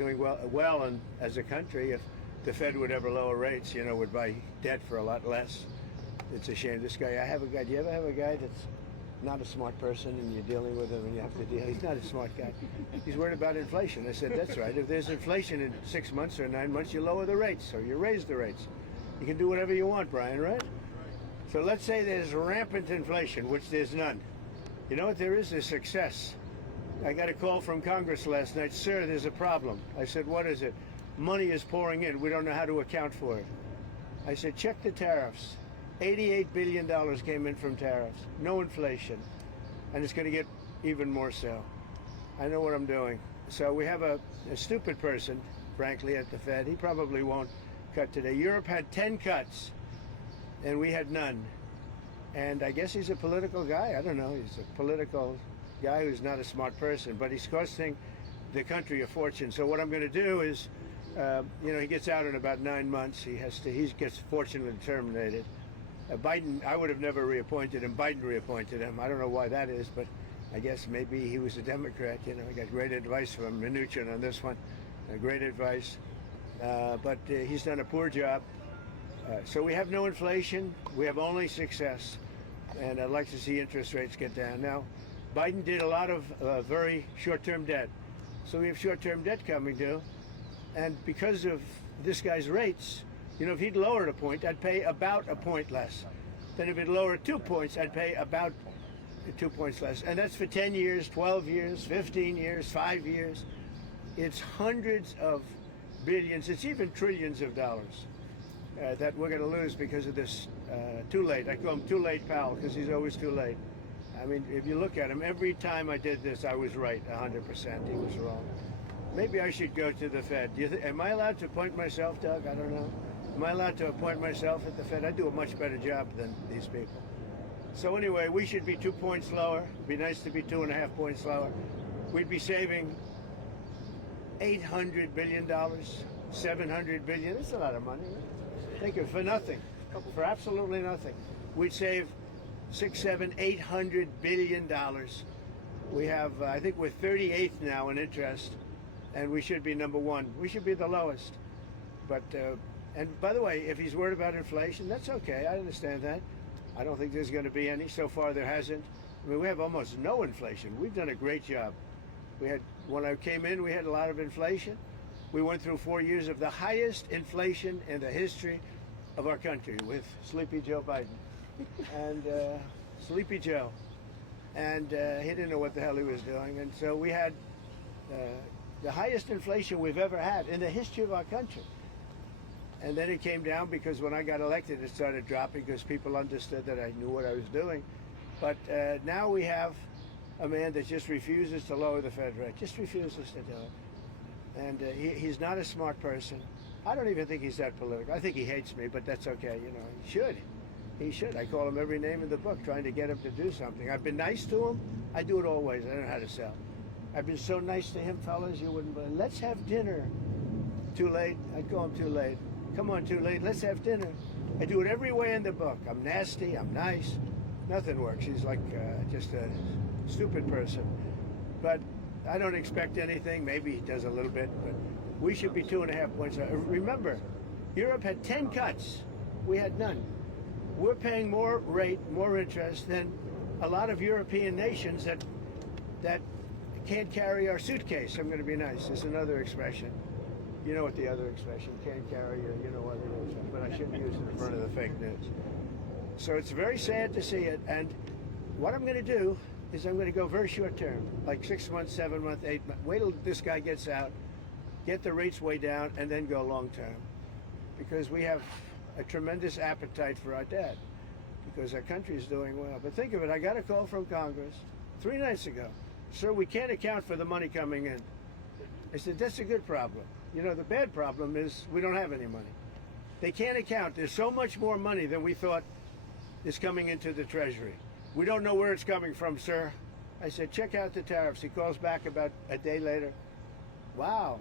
doing well and as a country. If the Fed would ever lower rates, would buy debt for a lot less. It's a shame. This guy, I have a guy. Do you ever have a guy that's not a smart person and you're dealing with him and you have to deal? He's not a smart guy. He's worried about inflation. I said, that's right. If there's inflation in 6 months or 9 months, you lower the rates or you raise the rates. You can do whatever you want, Brian, right? So let's say there's rampant inflation, which there's none. You know what there is? There's success. I got a call from Congress last night. Sir, there's a problem. I said, what is it? Money is pouring in. We don't know how to account for it. I said, check the tariffs. $88 billion came in from tariffs. No inflation. And it's going to get even more so. I know what I'm doing. So we have a stupid person, frankly, at the Fed. He probably won't cut today. Europe had 10 cuts, and we had none. And I guess he's a political guy. I don't know. He's a political guy who's not a smart person, but he's costing the country a fortune. So what I'm going to do is, he gets out in about 9 months. He gets fortunately terminated. Biden, I would have never reappointed him. Biden reappointed him. I don't know why that is, but I guess maybe he was a Democrat. I got great advice from Mnuchin on this one. Great advice. But he's done a poor job. So we have no inflation. We have only success. And I'd like to see interest rates get down. Now, Biden did a lot of very short-term debt. So we have short-term debt coming due. And because of this guy's rates, if he'd lowered a point, I'd pay about a point less. Then if he'd lowered 2 points, I'd pay about 2 points less. And that's for 10 years, 12 years, 15 years, 5 years. It's hundreds of billions. It's even trillions of dollars that we're going to lose because of this too late. I call him Too Late Powell because he's always too late. I mean, if you look at him, every time I did this, I was right 100%. He was wrong. Maybe I should go to the Fed. Am I allowed to appoint myself, Doug? I don't know. Am I allowed to appoint myself at the Fed? I do a much better job than these people. So anyway, we should be 2 points lower. It'd be nice to be 2.5 points lower. We'd be saving $800 billion, $700 billion. That's a lot of money. Right? Think of it, for nothing, for absolutely nothing. We'd save $600, $700, $800 billion. We have, I think we're 38th now in interest, and we should be number one. We should be the lowest. But, and by the way, if he's worried about inflation, that's okay. I understand that. I don't think there's going to be any. So far, there hasn't. I mean, we have almost no inflation. We've done a great job. When I came in, we had a lot of inflation. We went through 4 years of the highest inflation in the history of our country with Sleepy Joe Biden. And Sleepy Joe. And he didn't know what the hell he was doing. And so we had the highest inflation we've ever had in the history of our country. And then it came down because when I got elected, it started dropping because people understood that I knew what I was doing. But now we have a man that just refuses to lower the Fed rate, just refuses to do it. And he's not a smart person. I don't even think he's that political. I think he hates me, but that's okay. He should. He should. I call him every name in the book, trying to get him to do something. I've been nice to him. I do it always. I don't know how to sell. I've been so nice to him, fellas, you wouldn't believe. Let's have dinner. Too late? I'd call him too late. Come on, too late. Let's have dinner. I do it every way in the book. I'm nasty. I'm nice. Nothing works. He's like just a stupid person. But I don't expect anything. Maybe he does a little bit, but we should be 2.5 points. Remember, Europe had 10 cuts. We had none. We're paying more rate, more interest than a lot of European nations that can't carry our suitcase. I'm going to be nice. There's another expression. You know what the other expression, can't carry your, you know what it is, but I shouldn't use it in front of the fake news. So it's very sad to see it. And what I'm going to do is I'm going to go very short term, like 6 months, 7 months, 8 months. Wait till this guy gets out, get the rates way down, and then go long term. Because we have a tremendous appetite for our debt because our country is doing well. But think of it, I got a call from Congress 3 nights ago. Sir, we can't account for the money coming in. I said, that's a good problem. The bad problem is we don't have any money. They can't account. There's so much more money than we thought is coming into the Treasury. We don't know where it's coming from, sir. I said, check out the tariffs. He calls back about a day later. Wow,